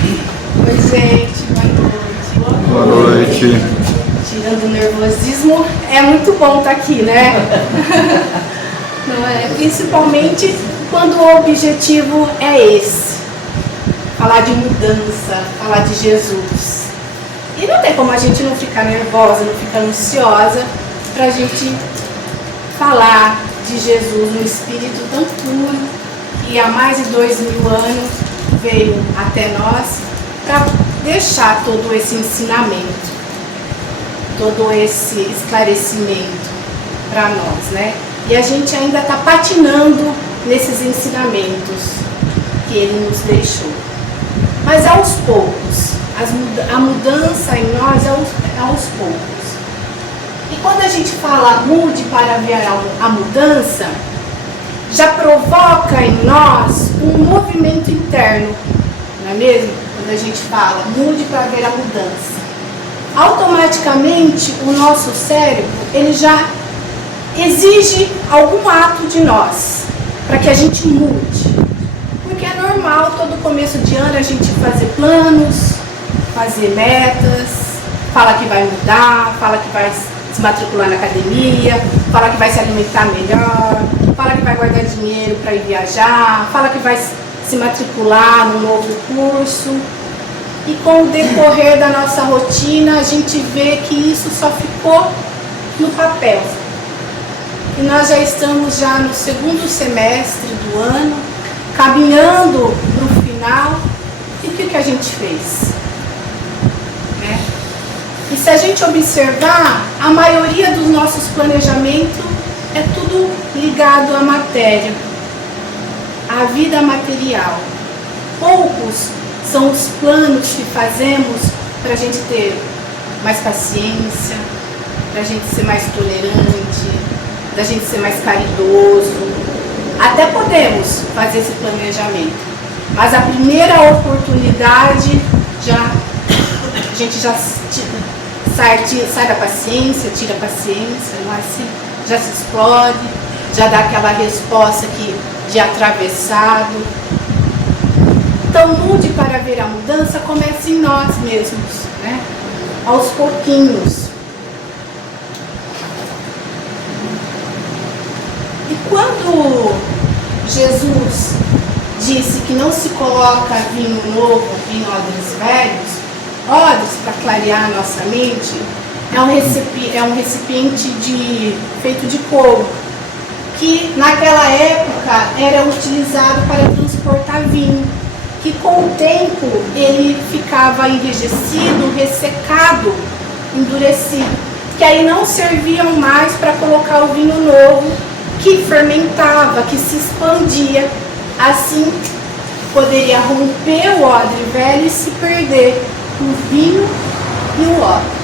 Oi, gente, boa noite. Boa noite. Tirando o nervosismo, é muito bom estar aqui, né? Não é? Principalmente quando o objetivo é esse. Falar de mudança, falar de Jesus. E não tem como a gente não ficar nervosa, não ficar ansiosa para a gente falar de Jesus no espírito tão puro que há mais de 2000 anos veio até nós para deixar todo esse ensinamento, todo esse esclarecimento para nós, né? E a gente ainda está patinando nesses ensinamentos que ele nos deixou. Mas aos poucos, a mudança em nós é aos poucos. E quando a gente fala mude para ver a mudança, já provoca em nós um movimento interno, não é mesmo? Quando a gente fala mude para ver a mudança, automaticamente o nosso cérebro ele já exige algum ato de nós para que a gente mude. Porque é normal todo começo de ano a gente fazer planos, fazer metas, fala que vai mudar, fala que vai se matricular na academia, fala que vai se alimentar melhor, fala que vai guardar dinheiro para ir viajar, fala que vai se matricular no novo curso. E com o decorrer da nossa rotina, a gente vê que isso só ficou no papel. E nós já estamos já no segundo semestre do ano, caminhando para o final. E o que a gente fez? Né? E se a gente observar, a maioria dos nossos planejamentos é tudo ligado à matéria, à vida material. Poucos são os planos que fazemos para a gente ter mais paciência, para a gente ser mais tolerante, para a gente ser mais caridoso. Até podemos fazer esse planejamento, mas a primeira oportunidade a gente já sai da paciência, tira a paciência, não é assim? Já se explode, já dá aquela resposta de atravessado. Então, mude para ver a mudança começa em nós mesmos, né? Aos pouquinhos. E quando Jesus disse que não se coloca vinho novo em odres velhos, odres, para clarear a nossa mente, é um recipiente feito de couro, que naquela época era utilizado para transportar vinho, que com o tempo ele ficava enrijecido, ressecado, endurecido, que aí não serviam mais para colocar o vinho novo, que fermentava, que se expandia. Assim poderia romper o odre velho e se perder o vinho e o odre.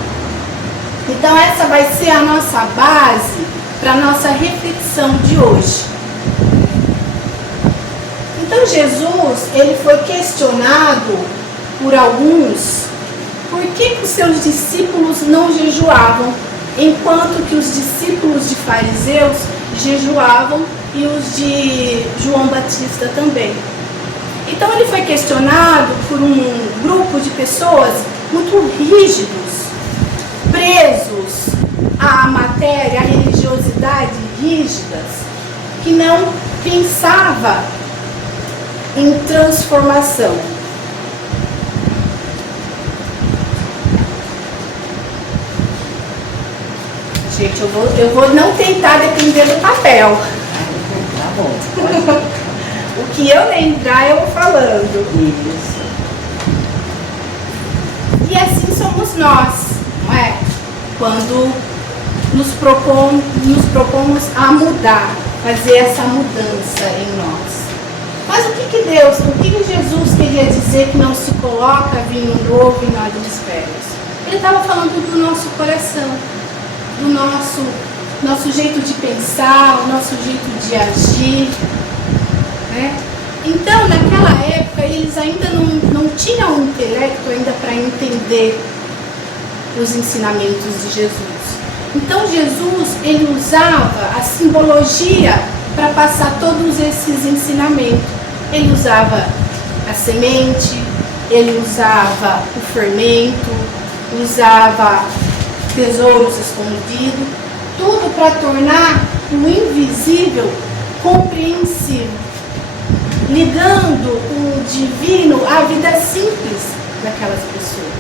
Então essa vai ser a nossa base para a nossa reflexão de hoje. Então Jesus, ele foi questionado por alguns por que os seus discípulos não jejuavam, enquanto que os discípulos de fariseus jejuavam e os de João Batista também. Então ele foi questionado por um grupo de pessoas muito rígidos, presos à matéria, à religiosidade rígidas, que não pensava em transformação. Gente, eu vou não tentar depender do papel. Tá bom, pode. O que eu lembrar, eu vou falando. Isso. E assim somos nós, não é? Quando nos propomos a mudar, fazer essa mudança em nós. Mas o que Jesus queria dizer que não se coloca vinho novo em odres velhos? Ele estava falando do nosso coração, do nosso jeito de pensar, o nosso jeito de agir, né? Então, naquela época, eles ainda não tinham um intelecto ainda para entender os ensinamentos de Jesus. Então, Jesus, ele usava a simbologia para passar todos esses ensinamentos. Ele usava a semente, ele usava o fermento, usava tesouros escondidos, tudo para tornar o invisível compreensível, ligando o divino à vida simples daquelas pessoas.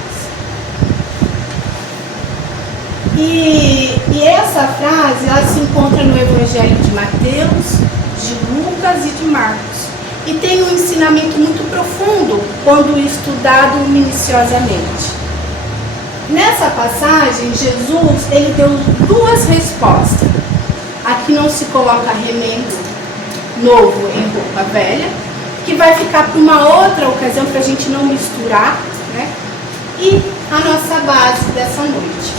E essa frase, ela se encontra no Evangelho de Mateus, de Lucas e de Marcos. E tem um ensinamento muito profundo quando estudado minuciosamente. Nessa passagem, Jesus, ele deu duas respostas. Aqui não se coloca remendo novo em roupa velha, que vai ficar para uma outra ocasião para a gente não misturar, né? E a nossa base dessa noite.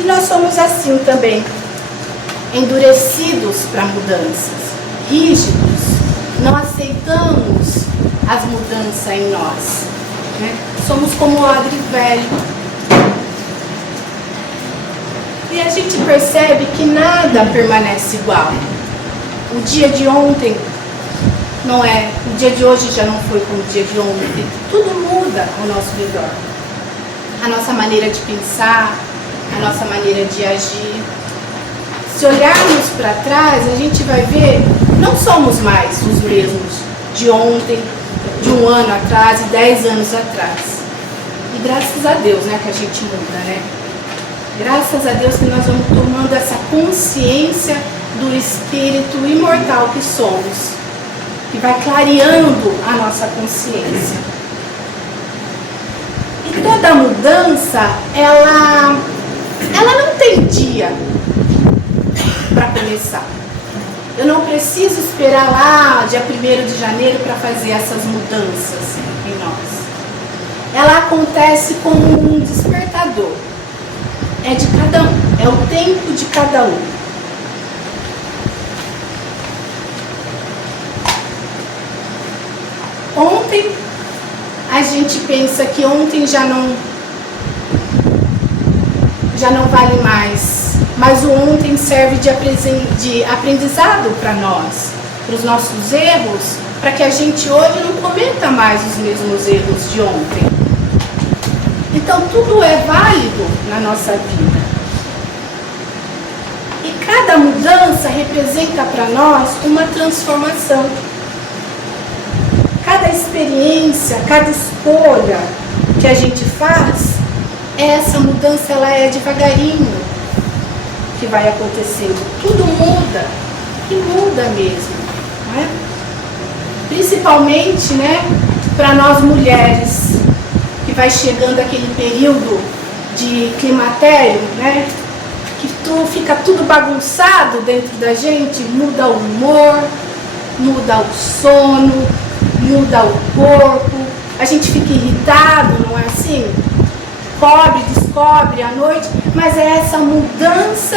E nós somos assim também, endurecidos para mudanças, rígidos, não aceitamos as mudanças em nós, né? Somos como o odre velho. E a gente percebe que nada permanece igual. O dia de ontem não é, o dia de hoje já não foi como o dia de ontem. Tudo muda ao nosso redor. A nossa maneira de pensar, a nossa maneira de agir. Se olharmos para trás, a gente vai ver, não somos mais os mesmos de ontem, de um ano atrás e 10 anos atrás. E graças a Deus, né, que a gente muda, né? Graças a Deus que nós vamos tomando essa consciência do espírito imortal que somos, que vai clareando a nossa consciência. E toda mudança, ela não tem dia para começar. Eu não preciso esperar lá dia 1º de janeiro para fazer essas mudanças em nós. Ela acontece como um despertador. É de cada um, é o tempo de cada um. Ontem, a gente pensa que ontem já não vale mais, mas o ontem serve de aprendizado para nós, para os nossos erros, para que a gente hoje não cometa mais os mesmos erros de ontem. Então tudo é válido na nossa vida. E cada mudança representa para nós uma transformação. Cada experiência, cada escolha que a gente faz, essa mudança ela é devagarinho que vai acontecendo. Tudo muda, e muda mesmo, não é? Principalmente, né, para nós mulheres, que vai chegando aquele período de climatério, né, que fica tudo bagunçado dentro da gente, muda o humor, muda o sono, muda o corpo, a gente fica irritado, não é assim? Cobre, descobre à noite, mas é essa mudança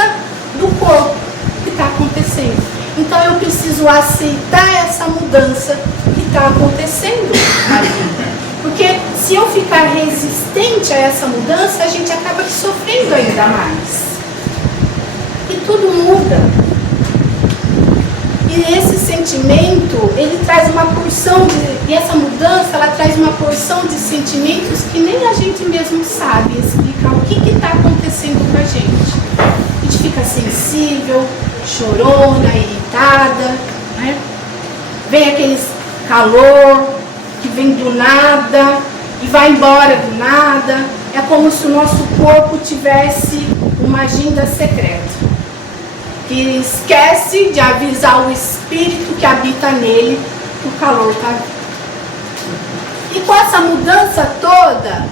do corpo que está acontecendo. Então eu preciso aceitar essa mudança que está acontecendo na vida. Porque se eu ficar resistente a essa mudança, a gente acaba sofrendo ainda mais. E tudo muda. E esse sentimento, ele traz uma porção e essa mudança, ela traz uma porção de sentimentos que nem a gente mesmo sabe explicar o que está acontecendo com a gente. A gente fica sensível, chorona, irritada, né? Vem aquele calor que vem do nada e vai embora do nada. É como se o nosso corpo tivesse uma agenda secreta, que esquece de avisar o espírito que habita nele que o calor está vindo. E com essa mudança toda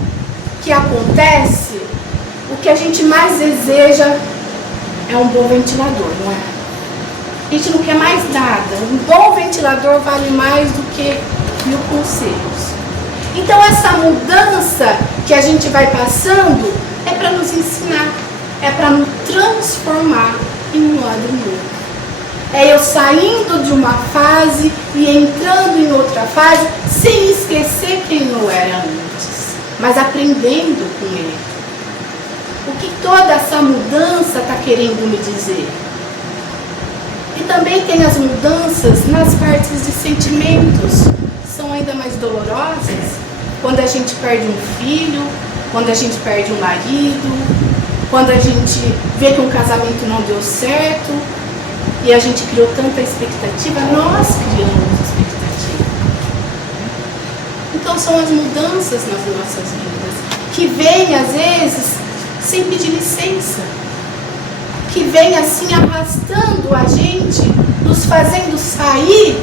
que acontece, o que a gente mais deseja é um bom ventilador, não é? A gente não quer mais nada. Um bom ventilador vale mais do que 1000 conselhos. Então essa mudança que a gente vai passando é para nos ensinar, é para nos transformar em um lado novo. É eu saindo de uma fase e entrando em outra fase sem esquecer quem eu era antes, mas aprendendo com ele. O que toda essa mudança está querendo me dizer? E também tem as mudanças nas partes de sentimentos, são ainda mais dolorosas, quando a gente perde um filho, quando a gente perde um marido, quando a gente vê que um casamento não deu certo e a gente criou tanta expectativa, nós criamos expectativa. Então são as mudanças nas nossas vidas, que vêm às vezes sem pedir licença, que vêm assim arrastando a gente, nos fazendo sair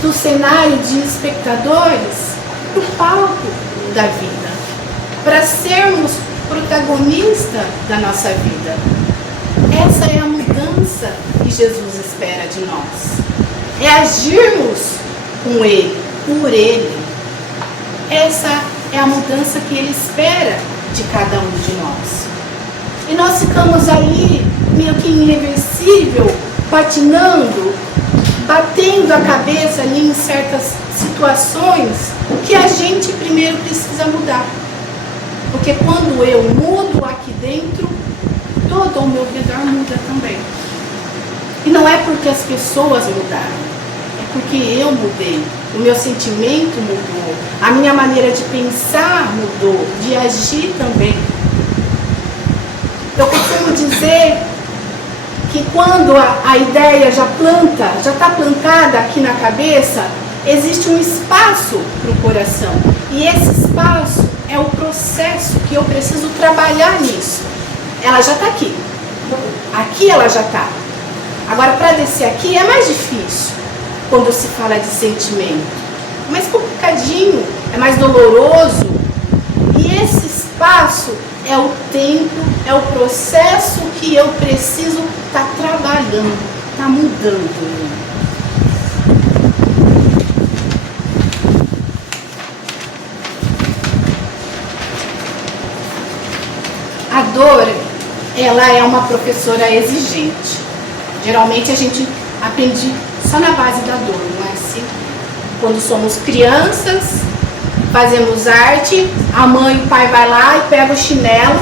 do cenário de espectadores para o palco da vida, para sermos protagonista da nossa vida. Essa é a mudança que Jesus espera de nós. É agirmos com Ele, por Ele. Essa é a mudança que Ele espera de cada um de nós. E nós ficamos aí, meio que irreversível, patinando, batendo a cabeça ali em certas situações que a gente primeiro precisa mudar. Porque quando eu mudo aqui dentro, todo ao meu redor muda também. E não é porque as pessoas mudaram, é porque eu mudei, o meu sentimento mudou, a minha maneira de pensar mudou, de agir também. Eu costumo dizer que quando a ideia já está plantada aqui na cabeça, existe um espaço para o coração. E esse espaço é o processo que eu preciso trabalhar nisso. Ela já está aqui. Aqui ela já está. Agora, para descer aqui é mais difícil quando se fala de sentimento. É mais complicadinho, é mais doloroso. E esse espaço é o tempo, é o processo que eu preciso estar trabalhando, estar mudando. A dor, ela é uma professora exigente. Geralmente a gente aprende só na base da dor, não é assim? Quando somos crianças, fazemos arte, a mãe e o pai vai lá e pega o chinelo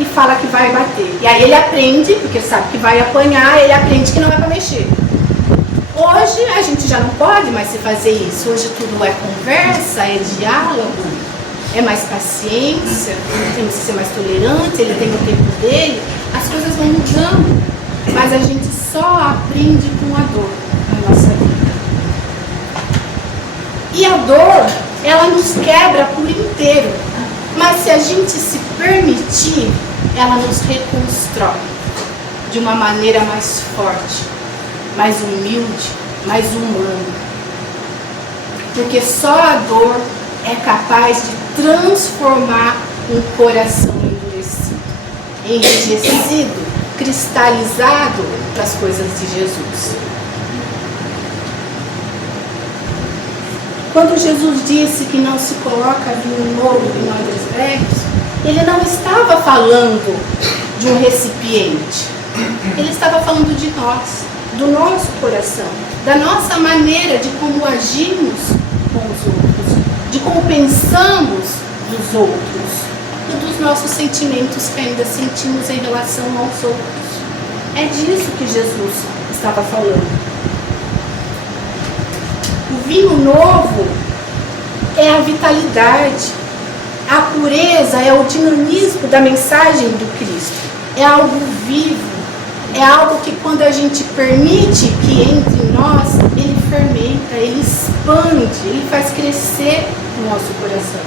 e fala que vai bater. E aí ele aprende, porque sabe que vai apanhar, ele aprende que não é para mexer. Hoje a gente já não pode mais se fazer isso. Hoje tudo é conversa, é diálogo. É mais paciência, temos que ser mais tolerantes, ele tem o tempo dele, as coisas vão mudando, mas a gente só aprende com a dor na nossa vida. E a dor, ela nos quebra por inteiro, mas se a gente se permitir, ela nos reconstrói de uma maneira mais forte, mais humilde, mais humana. Porque só a dor é capaz de transformar um coração endurecido, enrijecido, cristalizado para as coisas de Jesus. Quando Jesus disse que não se coloca vinho novo em odres velhos, ele não estava falando de um recipiente, ele estava falando de nós, do nosso coração, da nossa maneira de como agimos com os outros, de como pensamos dos outros e dos nossos sentimentos que ainda sentimos em relação aos outros. É disso que Jesus estava falando. O vinho novo é a vitalidade, a pureza, é o dinamismo da mensagem do Cristo. É algo vivo, é algo que quando a gente permite que entre em nós, ele fermenta, ele expande, ele faz crescer o nosso coração.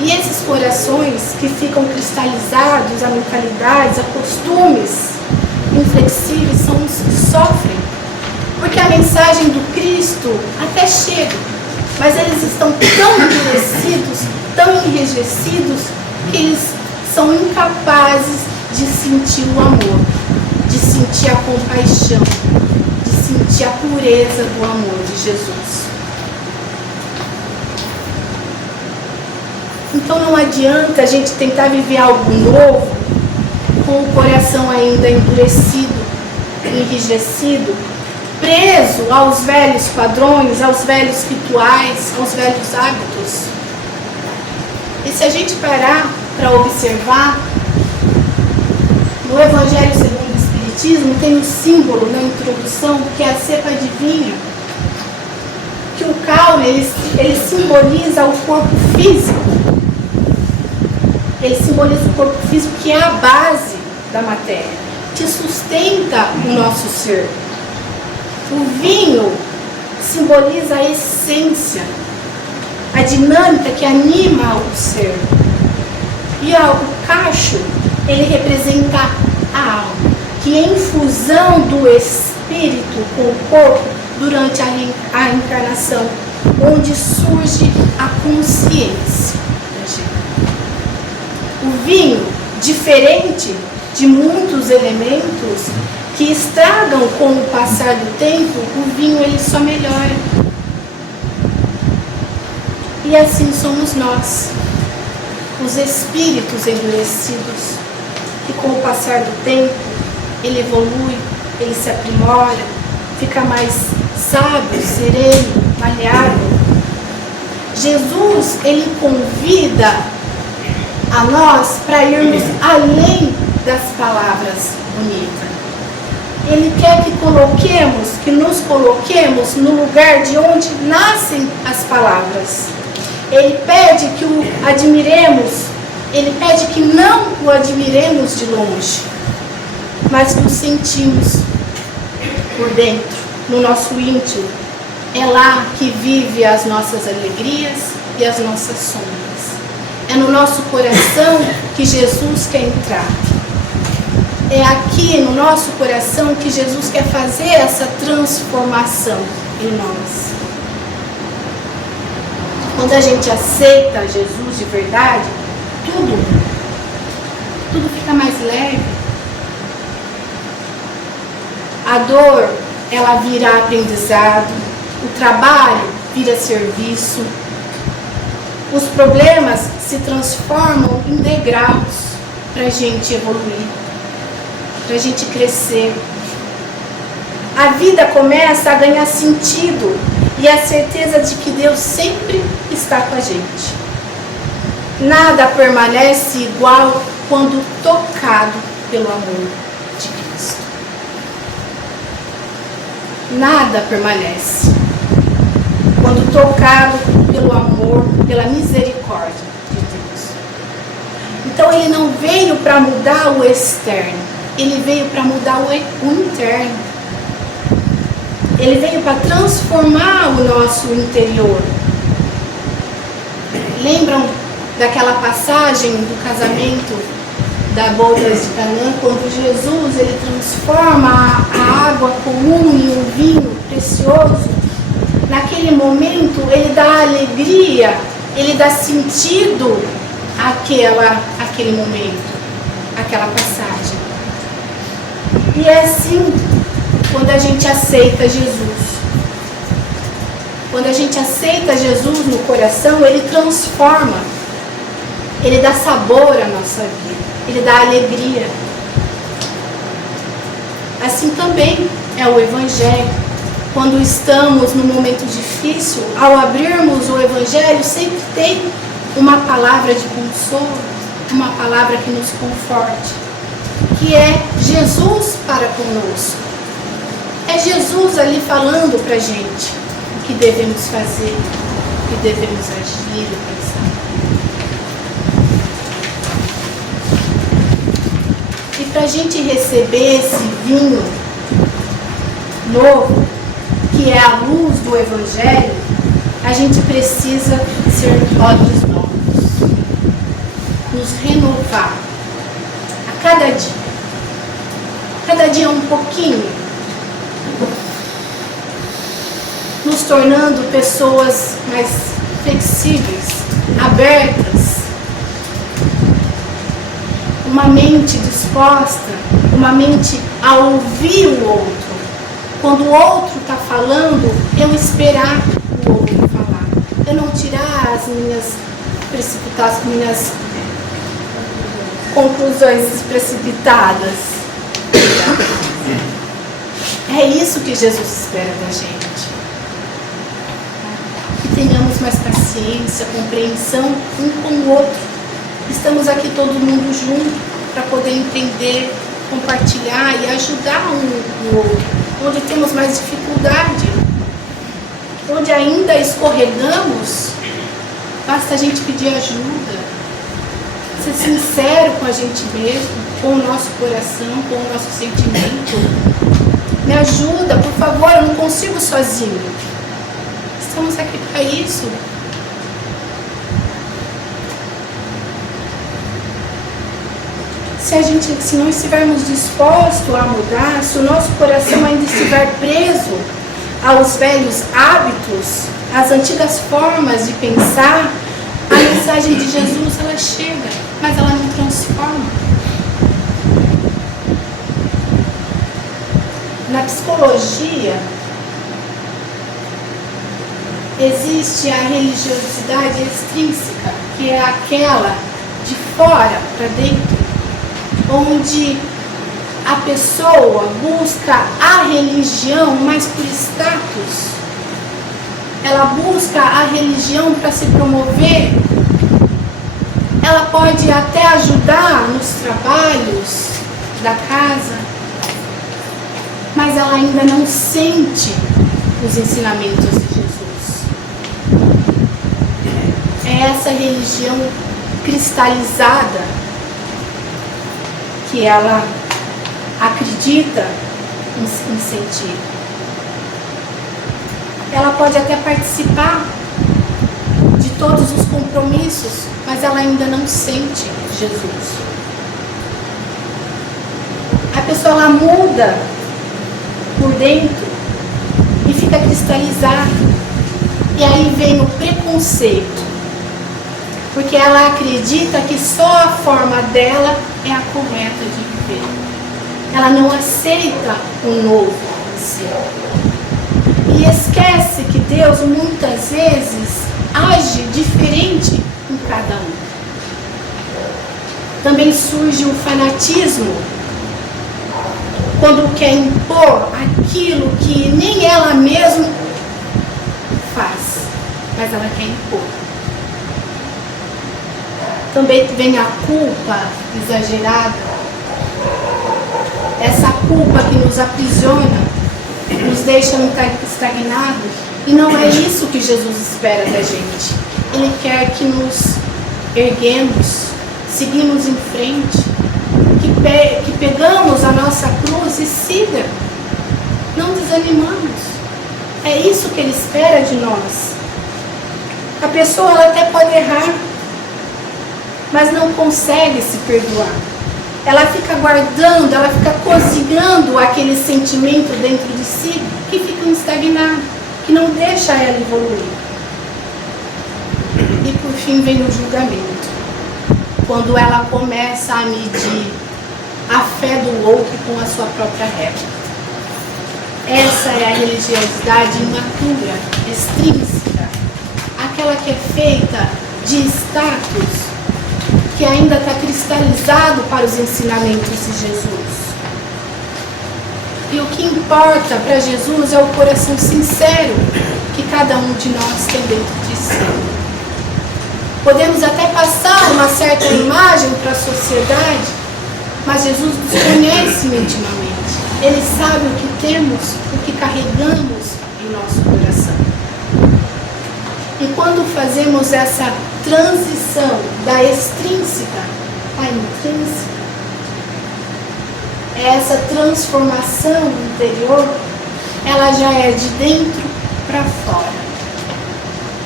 E esses corações que ficam cristalizados a mentalidades, a costumes inflexíveis são os que sofrem. Porque a mensagem do Cristo até chega, mas eles estão tão endurecidos, tão enrijecidos, que eles são incapazes de sentir o amor, de sentir a compaixão, de sentir a pureza do amor de Jesus. Então não adianta a gente tentar viver algo novo com o coração ainda endurecido, enrijecido, preso aos velhos padrões, aos velhos rituais, aos velhos hábitos. E se a gente parar para observar, no Evangelho segundo o batismo tem um símbolo na introdução, que é a cepa de vinho. Que o caule, ele simboliza o corpo físico. Ele simboliza o corpo físico, que é a base da matéria, que sustenta o nosso ser. O vinho simboliza a essência, a dinâmica que anima o ser. E o cacho, ele representa a alma, que é a infusão do espírito com o corpo durante a encarnação, onde surge a consciência da gente. O vinho, diferente de muitos elementos que estragam com o passar do tempo, o vinho ele só melhora. E assim somos nós, os espíritos endurecidos, que com o passar do tempo, ele evolui, ele se aprimora, fica mais sábio, sereno, maleável. Jesus, ele convida a nós para irmos além das palavras bonitas. Ele quer que nos coloquemos no lugar de onde nascem as palavras. Ele pede que o admiremos, ele pede que não o admiremos de longe, mas que o sentimos por dentro, no nosso íntimo. É lá que vive as nossas alegrias e as nossas sombras. É no nosso coração que Jesus quer entrar. É aqui no nosso coração que Jesus quer fazer essa transformação em nós. Quando a gente aceita Jesus de verdade, tudo fica mais leve. A dor, ela vira aprendizado, o trabalho vira serviço, os problemas se transformam em degraus para a gente evoluir, para a gente crescer. A vida começa a ganhar sentido e a certeza de que Deus sempre está com a gente. Nada permanece igual quando tocado pelo amor de Cristo. Nada permanece quando tocado pelo amor, pela misericórdia de Deus. Então ele não veio para mudar o externo, ele veio para mudar o interno. Ele veio para transformar o nosso interior. Lembram daquela passagem do casamento da bodas de Canaã, quando Jesus ele transforma a água comum em um vinho precioso? Naquele momento ele dá alegria, ele dá sentido àquele momento, àquela passagem. E é assim quando a gente aceita Jesus. Quando a gente aceita Jesus no coração, ele transforma, ele dá sabor à nossa vida, ele dá alegria. Assim também é o Evangelho. Quando estamos num momento difícil, ao abrirmos o Evangelho, sempre tem uma palavra de consolo, uma palavra que nos conforte, que é Jesus para conosco. É Jesus ali falando para a gente o que devemos fazer, o que devemos agir e pensar. E para a gente receber esse vinho novo, que é a luz do Evangelho, a gente precisa ser olhos novos, nos renovar a cada dia. Cada dia um pouquinho, nos tornando pessoas mais flexíveis, abertas, uma mente disposta, uma mente a ouvir o outro. Quando o outro está falando, eu esperar o outro falar. Eu não tirar as minhas conclusões precipitadas. É isso que Jesus espera da gente. Que tenhamos mais paciência, compreensão um com o outro. Estamos aqui todo mundo junto para poder entender compartilhar e ajudar um outro, onde temos mais dificuldade, onde ainda escorregamos, basta a gente pedir ajuda, ser sincero com a gente mesmo, com o nosso coração, com o nosso sentimento. Me ajuda, por favor, eu não consigo sozinho. Estamos aqui para isso. Se não estivermos dispostos a mudar, se o nosso coração ainda estiver preso aos velhos hábitos, às antigas formas de pensar, a mensagem de Jesus, ela chega, mas ela não transforma. Na psicologia, existe a religiosidade extrínseca, que é aquela de fora para dentro, onde a pessoa busca a religião, mas por status. Ela busca a religião para se promover. Ela pode até ajudar nos trabalhos da casa, mas ela ainda não sente os ensinamentos de Jesus. É essa religião cristalizada que ela acredita em sentir. Ela pode até participar de todos os compromissos, mas ela ainda não sente Jesus. A pessoa ela muda por dentro e fica cristalizada. E aí vem o preconceito, porque ela acredita que só a forma dela é a correta de viver. Ela não aceita o novo em si. E esquece que Deus muitas vezes age diferente em cada um. Também surge o fanatismo, quando quer impor aquilo que nem ela mesma faz, mas ela quer impor. Também vem a culpa exagerada, essa culpa que nos aprisiona, nos deixa estagnados, e não é isso que Jesus espera da gente. Ele quer que nos erguemos, seguimos em frente, que pegamos a nossa cruz e siga, não desanimamos. É isso que Ele espera de nós. A pessoa ela até pode errar, mas não consegue se perdoar. Ela fica guardando, ela fica cozinhando aquele sentimento dentro de si que fica estagnado, que não deixa ela evoluir. E por fim vem o julgamento, quando ela começa a medir a fé do outro com a sua própria régua. Essa é a religiosidade imatura, extrínseca, aquela que é feita de status, que ainda está cristalizado para os ensinamentos de Jesus. E o que importa para Jesus é o coração sincero que cada um de nós tem dentro de si. Podemos até passar uma certa imagem para a sociedade, mas Jesus nos conhece intimamente. Ele sabe o que temos, o que carregamos em nosso coração. E quando fazemos essa transição da extrínseca à intrínseca, essa transformação interior, ela já é de dentro para fora.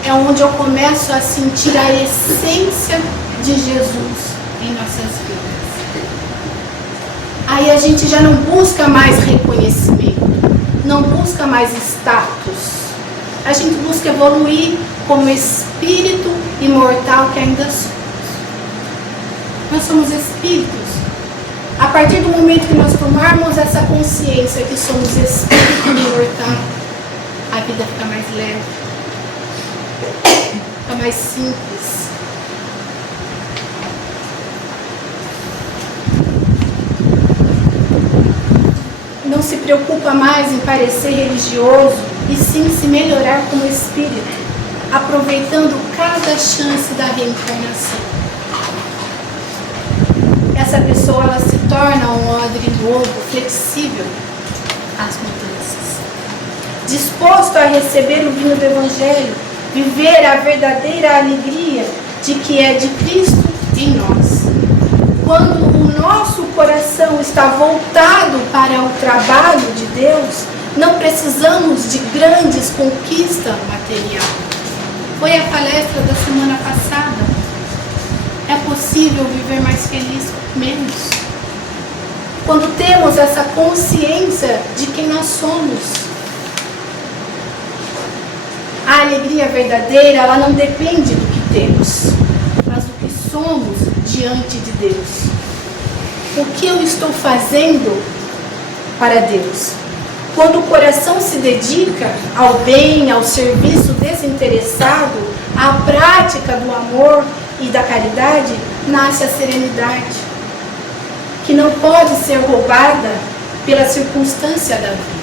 É onde eu começo a sentir a essência de Jesus em nossas vidas. Aí a gente já não busca mais reconhecimento, não busca mais status. A gente busca evoluir como espírito imortal que ainda somos. Nós somos espíritos. A partir do momento que nós tomarmos essa consciência que somos espírito imortal, a vida fica mais leve, fica mais simples. Não se preocupa mais em parecer religioso, e sim se melhorar como espírito, aproveitando cada chance da reencarnação. essa pessoa ela se torna um odre novo, flexível às mudanças, disposto a receber o vinho do Evangelho, viver a verdadeira alegria de que é de Cristo em nós. Quando o nosso coração está voltado para o trabalho de Deus, não precisamos de grandes conquistas materiais. Foi a palestra da semana passada. É possível viver mais feliz com menos. Quando temos essa consciência de quem nós somos. A alegria verdadeira, ela não depende do que temos, mas do que somos diante de Deus. O que eu estou fazendo para Deus? Quando o coração se dedica ao bem, ao serviço desinteressado, à prática do amor e da caridade, nasce a serenidade, que não pode ser roubada pela circunstância da vida.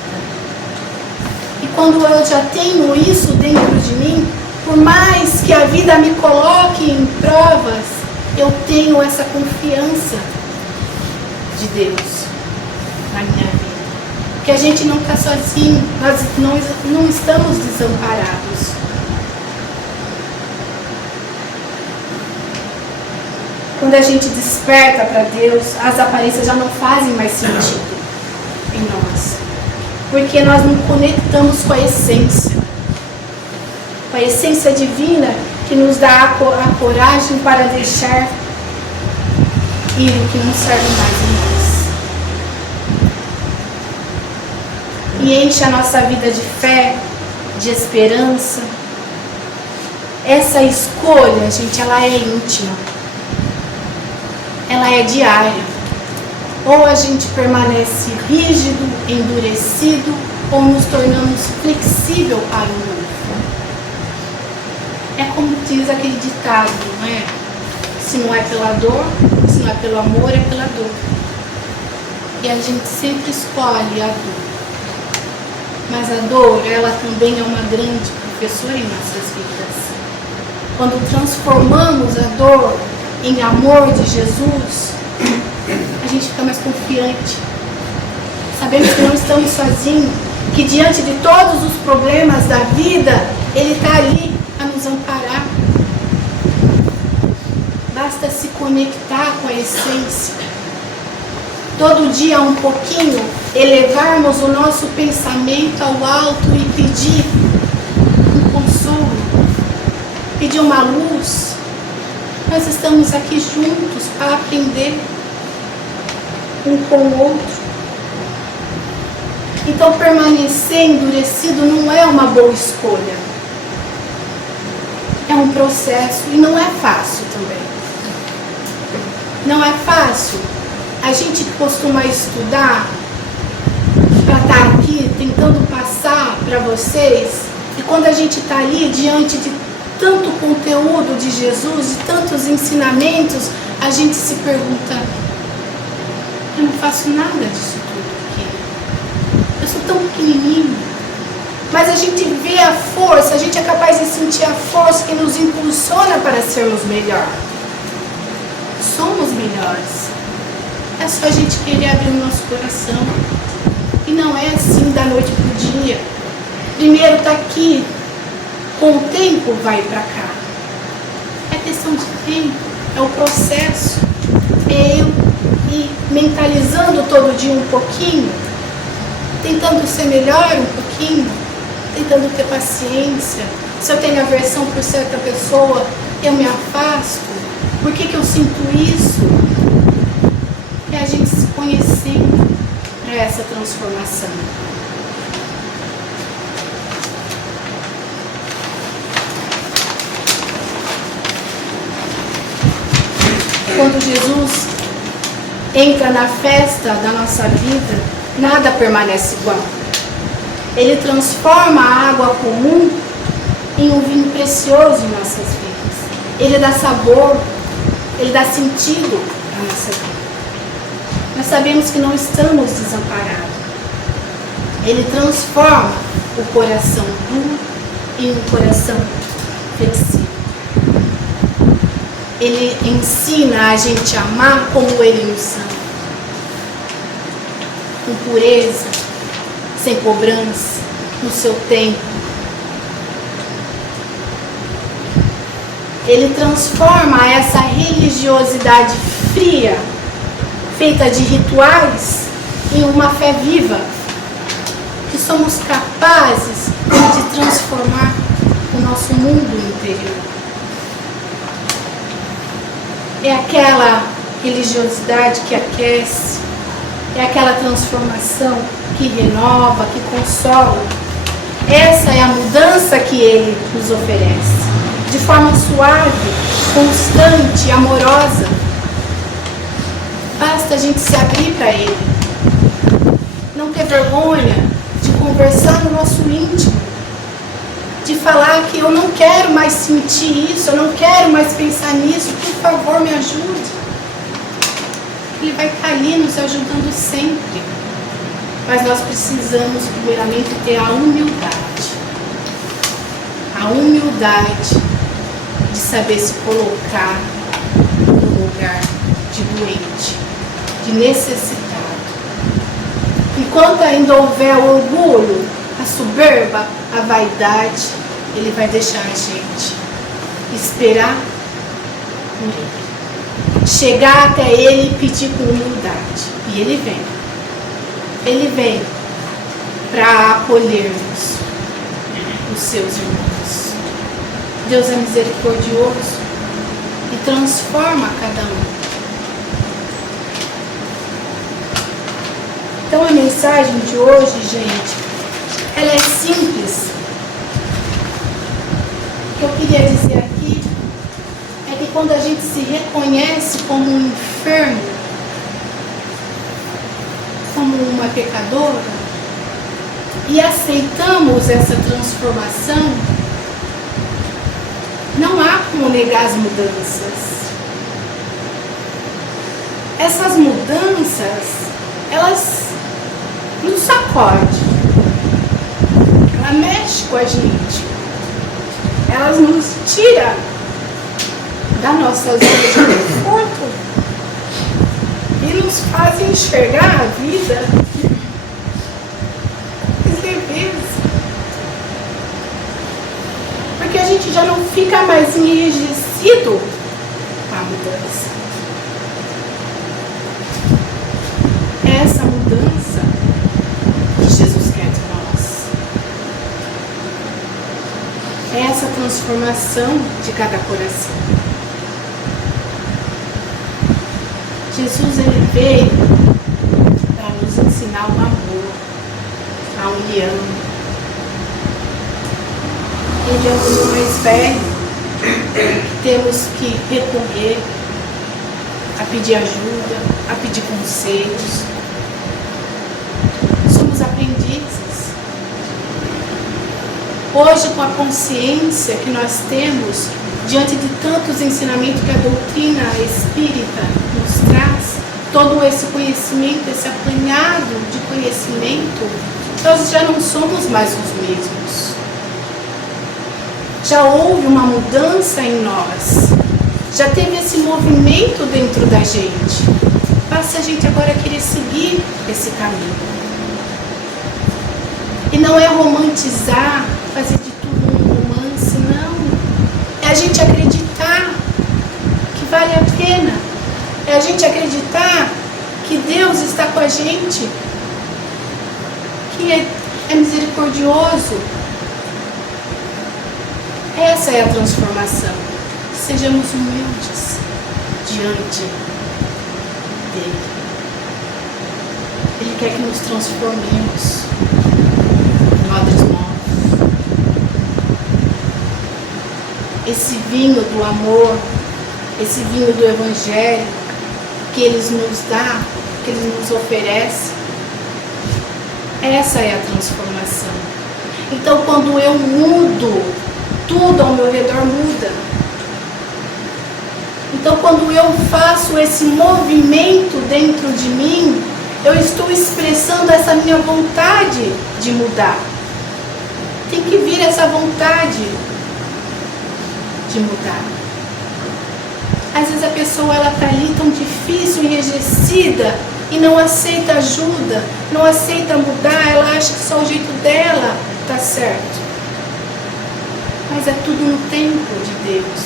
E quando eu já tenho isso dentro de mim, por mais que a vida me coloque em provas, eu tenho essa confiança de Deus na minha vida. Que a gente não está sozinho, nós não estamos desamparados. Quando a gente desperta para Deus, as aparências já não fazem mais sentido em nós. Porque nós nos conectamos com a essência divina que nos dá a coragem para deixar ir o que não serve mais em nós. E enche a nossa vida de fé, de esperança. Essa escolha, gente, ela é íntima. Ela é diária. Ou a gente permanece rígido, endurecido, ou nos tornamos flexível para o novo. É como diz aquele ditado, não é? Se não é pela dor, se não é pelo amor, é pela dor. E a gente sempre escolhe a dor. Mas a dor, ela também é uma grande professora em nossas vidas. Quando transformamos a dor em amor de Jesus, a gente fica mais confiante. Sabemos que não estamos sozinhos, que diante de todos os problemas da vida, Ele está ali a nos amparar. Basta se conectar com a essência. Todo dia um pouquinho, elevarmos o nosso pensamento ao alto e pedir um consolo, pedir uma luz. Nós estamos aqui juntos para aprender um com o outro. Então permanecer endurecido não é uma boa escolha. É um processo e não é fácil também. Não é fácil. A gente que costuma estudar para estar aqui tentando passar para vocês, e quando a gente está ali diante de tanto conteúdo de Jesus, de tantos ensinamentos, a gente se pergunta: eu não faço nada disso tudo aqui. Eu sou tão pequenininho. Mas a gente vê a força, a gente é capaz de sentir a força que nos impulsiona para sermos melhores. Somos melhores. É só a gente querer abrir o nosso coração. E não é assim da noite para o dia. Primeiro está aqui, com o tempo vai para cá. É questão de tempo, é o processo. É eu ir mentalizando todo dia um pouquinho, tentando ser melhor um pouquinho, tentando ter paciência. Se eu tenho aversão por certa pessoa, eu me afasto. Por que eu sinto isso? É a gente se conhecendo para essa transformação. Quando Jesus entra na festa da nossa vida, nada permanece igual. Ele transforma a água comum em um vinho precioso em nossas vidas. Ele dá sabor, ele dá sentido à nossa vida. Nós sabemos que não estamos desamparados. Ele transforma o coração duro em um coração flexível. Ele ensina a gente a amar como Ele nos ama. Com pureza, sem cobrança, no seu tempo. Ele transforma essa religiosidade fria, feita de rituais, em uma fé viva, que somos capazes de transformar o nosso mundo interior. É aquela religiosidade que aquece, é aquela transformação que renova, que consola. Essa é a mudança que Ele nos oferece, de forma suave, constante, amorosa. Basta a gente se abrir para Ele, não ter vergonha de conversar no nosso íntimo, de falar que eu não quero mais sentir isso, eu não quero mais pensar nisso, por favor me ajude. Ele vai estar ali nos ajudando sempre. Mas nós precisamos primeiramente ter a humildade. A humildade de saber se colocar no lugar de doente, de necessitado. Enquanto ainda houver o orgulho, a soberba, a vaidade, Ele vai deixar a gente esperar por Ele. Chegar até Ele e pedir com humildade. E Ele vem. Ele vem para acolher-nos, os seus irmãos. Deus é misericordioso e transforma cada um. Então a mensagem de hoje, gente, ela é simples. O que eu queria dizer aqui é que quando a gente se reconhece como um enfermo, como uma pecadora, e aceitamos essa transformação, não há como negar as mudanças. Essas mudanças, elas nos sacodem, ela mexe com a gente, elas nos tiram da nossa zona de conforto e nos fazem enxergar a vida com leveza. Porque a gente já não fica mais enrijecido com a mudança. É essa mudança que Jesus quer de nós. É essa transformação de cada coração. Jesus, Ele veio para nos ensinar o amor, a união. Ele é o irmão mais velho, que temos que recorrer a pedir ajuda, a pedir conselhos. Somos aprendizes. Hoje, com a consciência que nós temos, diante de tantos ensinamentos que a doutrina espírita nos traz, todo esse conhecimento, esse apanhado de conhecimento, nós já não somos mais os mesmos. Já houve uma mudança em nós, já teve esse movimento dentro da gente. Basta a gente agora querer seguir esse caminho. E não é romantizar, fazer de tudo um romance, não. É a gente acreditar que vale a pena. É a gente acreditar que Deus está com a gente, que é misericordioso. Essa é a transformação. Sejamos humildes diante dele. Ele quer que nos transformemos em odres novos. Esse vinho do amor, esse vinho do Evangelho que Ele nos dá, que Ele nos oferece, essa é a transformação. Então, quando eu mudo, tudo ao meu redor muda. Então, quando eu faço esse movimento dentro de mim, eu estou expressando essa minha vontade de mudar. Tem que vir essa vontade de mudar. Às vezes a pessoa está ali tão difícil, enrijecida, e não aceita ajuda, não aceita mudar, ela acha que só o jeito dela está certo. Mas é tudo no tempo de Deus.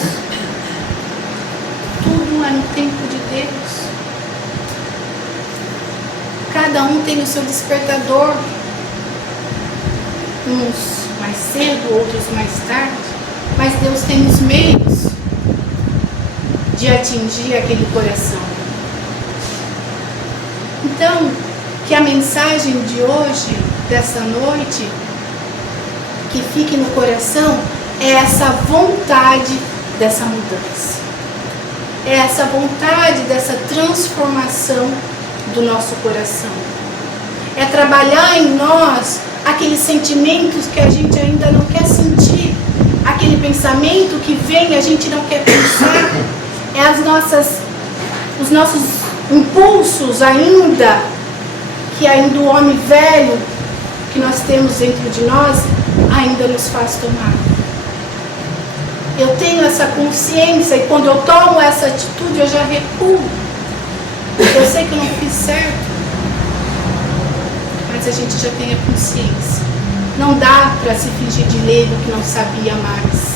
Tudo é no tempo de Deus. Cada um tem o seu despertador. Uns mais cedo, outros mais tarde. Mas Deus tem os meios de atingir aquele coração. Então, que a mensagem de hoje, dessa noite, que fique no coração, é essa vontade dessa mudança. É essa vontade dessa transformação do nosso coração. É trabalhar em nós aqueles sentimentos que a gente ainda não quer sentir. Aquele pensamento que vem e a gente não quer pensar. É os nossos impulsos ainda, que ainda o homem velho que nós temos dentro de nós, ainda nos faz tomar. Eu tenho essa consciência e quando eu tomo essa atitude eu já recuo. Eu sei que eu não fiz certo, mas a gente já tem a consciência. Não dá para se fingir de leigo que não sabia mais.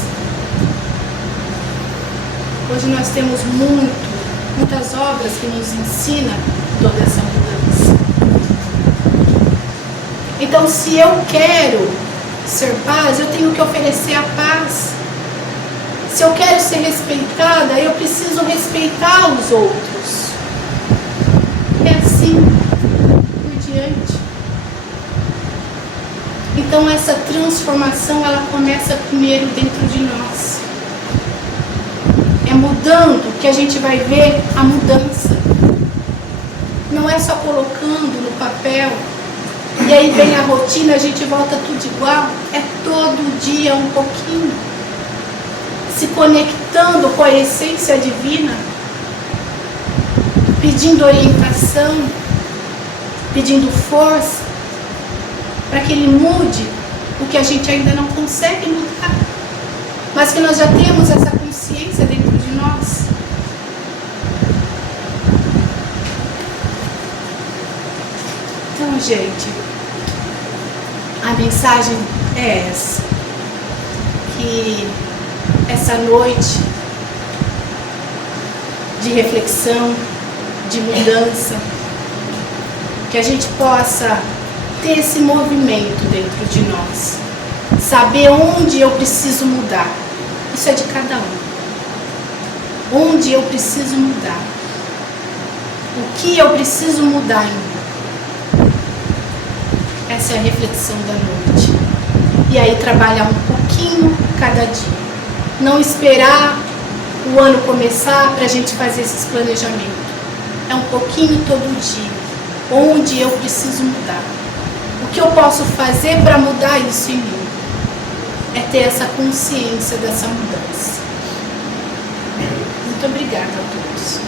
Hoje nós temos muitas obras que nos ensinam toda essa mudança. Então, se eu quero ser paz, eu tenho que oferecer a paz. Se eu quero ser respeitada, eu preciso respeitar os outros. É assim por diante. Então essa transformação, ela começa primeiro dentro de nós. É mudando que a gente vai ver a mudança. Não é só colocando no papel e aí vem a rotina, a gente volta tudo igual. É todo dia um pouquinho. Se conectando com a essência divina, pedindo orientação, pedindo força, para que Ele mude o que a gente ainda não consegue mudar, mas que nós já temos essa consciência dentro de nós. Então, gente, a mensagem é essa, que essa noite de reflexão, de mudança, que a gente possa ter esse movimento dentro de nós, saber onde eu preciso mudar. Isso é de cada um. Onde eu preciso mudar, o que eu preciso mudar em mim. Essa é a reflexão da noite. E aí trabalhar um pouquinho cada dia. Não esperar o ano começar para a gente fazer esses planejamentos. É um pouquinho todo dia. Onde eu preciso mudar. O que eu posso fazer para mudar isso em mim? É ter essa consciência dessa mudança. Muito obrigada a todos.